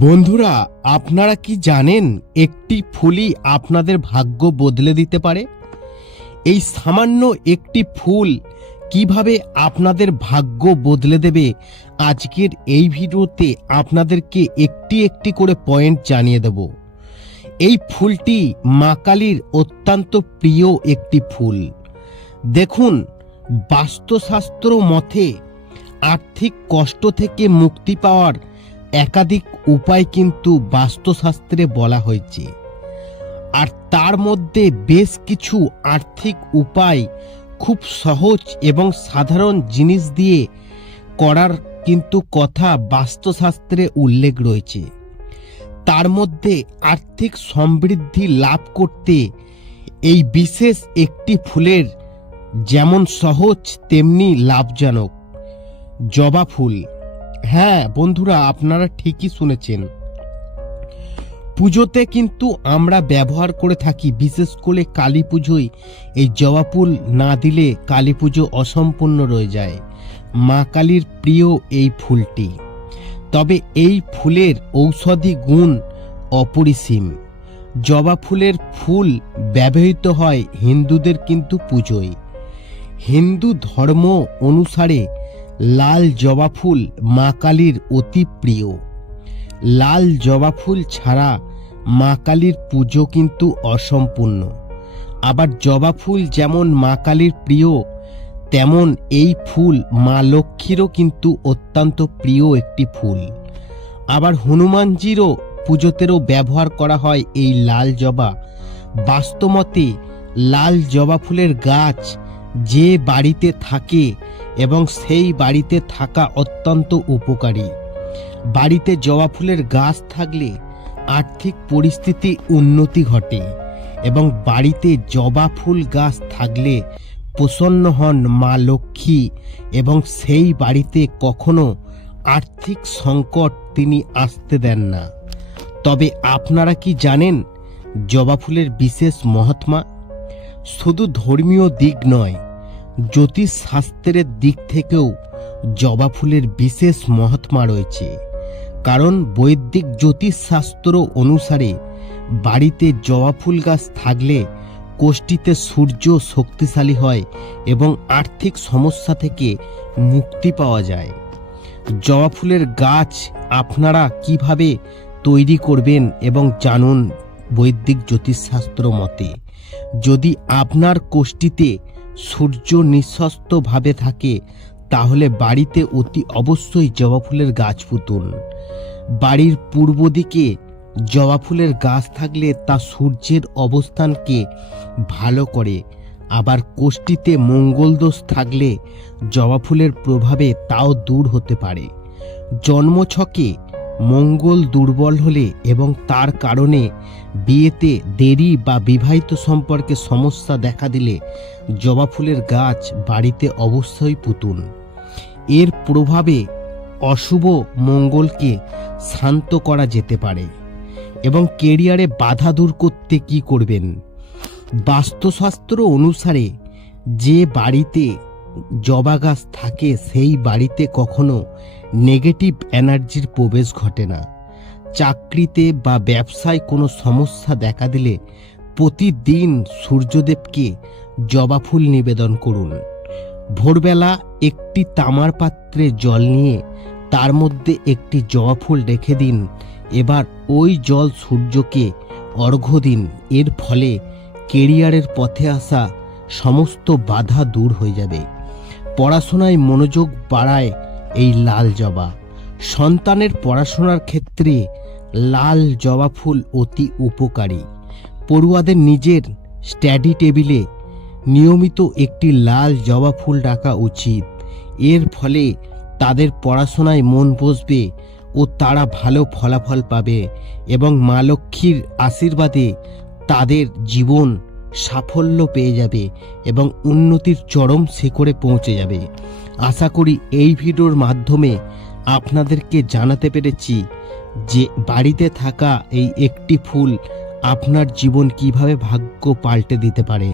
বন্ধুরা, আপনারা কি জানেন একটি ফুলই আপনাদের ভাগ্য বদলে দিতে পারে? এই সামান্য একটি ফুল কীভাবে আপনাদের ভাগ্য বদলে দেবে? আজকের এই ভিডিওতে আপনাদেরকে একটি একটি করে পয়েন্ট জানিয়ে দেব। এই ফুলটি মা কালীর অত্যন্ত প্রিয় একটি ফুল। দেখুন, বাস্তুশাস্ত্র মতে আর্থিক কষ্ট থেকে মুক্তি পাওয়ার একাধিক উপায় কিন্তু বাস্তুশাস্ত্রে বলা হয়েছে। আর তার মধ্যে বেশ কিছু আর্থিক উপায় খুব সহজ এবং সাধারণ জিনিস দিয়ে করার কিন্তু কথা বাস্তুশাস্ত্রে উল্লেখ রয়েছে। তার মধ্যে আর্থিক সমৃদ্ধি লাভ করতে এই বিশেষ একটি ফুলের যেমন সহজ, তেমনি লাভজনক। জবা ফুল হ্যাঁ বন্ধুরা, আপনারা ঠিকই শুনেছেন। পুজোতে কিন্তু আমরা ব্যবহার করে থাকি, বিশেষ করে কালী পুজোয়। এই জবা ফুল না দিলে কালী পুজো অসম্পূর্ণ রয়ে যায়। মা কালীর প্রিয় এই ফুলটি। তবে এই ফুলের ঔষধি গুণ অপরিসীম। জবা ফুলের ফুল ব্যবহৃত হয় হিন্দুদের কিন্তু পুজোয়। হিন্দু ধর্ম অনুসারে লাল জবা ফুল মা কালীর অতি প্রিয়। লাল জবা ফুল ছাড়া মা কালীর পুজো কিন্তু অসম্পূর্ণ। আবার জবা ফুল যেমন মা কালীর প্রিয়, তেমন এই ফুল মা লক্ষ্মীরও কিন্তু অত্যন্ত প্রিয় একটি ফুল। আবার হনুমানজিরও পুজোতেও ব্যবহার করা হয় এই লাল জবা। বাস্তমতে লাল জবা ফুলের গাছ যে বাড়িতে থাকে এবং সেই বাড়িতে থাকা অত্যন্ত উপকারী। বাড়িতে জবা ফুলের গাছ থাকলে আর্থিক পরিস্থিতি উন্নতি ঘটে এবং বাড়িতে জবা ফুল গাছ থাকলে প্রসন্ন হন মা লক্ষ্মী এবং সেই বাড়িতে কখনো আর্থিক সংকট তিনি আসতে দেন না। তবে আপনারা কি জানেন জবা ফুলের বিশেষ মহাত্মা? শুধু ধর্মীয় দিক নয় জ্যোতিষ শাস্ত্রের দিক থেকেও জবা ফুলের বিশেষ মহাত্মা রয়েছে। কারণ বৈদিক জ্যোতিষশাস্ত্র অনুসারে বাড়িতে জবা ফুল গাছ থাকলে কোষ্ঠীতে সূর্য শক্তিশালী হয় এবং আর্থিক সমস্যা থেকে মুক্তি পাওয়া যায়। জবা ফুলের গাছ আপনারা কীভাবে তৈরি করবেন এবং জানুন বৈদিক জ্যোতিষশাস্ত্র মতে, যদি আপনার কোষ্ঠীতে সূর্য নিঃস্বস্তভাবে থাকে, তাহলে বাড়িতে অতি অবশ্যই জবা ফুলের গাছ পুতুন। বাড়ির পূর্ব দিকে জবা ফুলের গাছ থাকলে তা সূর্যের অবস্থানকে ভালো করে। আবার কোষ্ঠীতে মঙ্গলদোষ থাকলে জবা ফুলের প্রভাবে তাও দূর হতে পারে। জন্মছকে মঙ্গল দুর্বল হলে এবং তার কারণে বিয়েতে দেরি বা বিবাহিত সম্পর্কে সমস্যা দেখা দিলে জবা ফুলের গাছ বাড়িতে অবশ্যই পুতুন। এর প্রভাবে অশুভ মঙ্গলকে শান্ত করা যেতে পারে এবং কেরিয়ারে বাধা দূর করতে কি করবেন? বাস্তুশাস্ত্র অনুসারে যে বাড়িতে জবা গাছ থাকে সেই বাড়িতে কখনো নেগেটিভ এনার্জির প্রবেশ ঘটে না। চাকরিতে বা ব্যবসায় কোনো সমস্যা দেখা দিলে প্রতিদিন সূর্যদেবকে জবা ফুল নিবেদন করুন। ভোরবেলা একটি তামার পাত্রে জল নিয়ে তার মধ্যে একটি জবা ফুল রেখে দিন। এবার ওই জল সূর্যকে অর্ঘ্য দিন। এর ফলে কেরিয়ারের পথে আসা সমস্ত বাধা দূর হয়ে যাবে। পড়াশোনায় মনোযোগ বাড়ায় এই লাল জবা। সন্তানের পড়াশোনার ক্ষেত্রে লাল জবা ফুল অতি উপকারী। পড়ুয়াদের নিজের স্টাডি টেবিলে নিয়মিত একটি লাল জবা ফুল রাখা উচিত। এর ফলে তাদের পড়াশোনায় মন বসবে ও তারা ভালো ফলাফল পাবে এবং মা লক্ষ্মীর আশীর্বাদে তাদের জীবন সাফল্য পেয়ে যাবে এবং উন্নতির চরম শিখরে পৌঁছে যাবে। আশা করি এই ভিডিওর মাধ্যমে আপনাদেরকে জানাতে পেরেছি যে বাড়িতে থাকা এই একটি ফুল আপনার জীবন কীভাবে ভাগ্য পাল্টে দিতে পারে।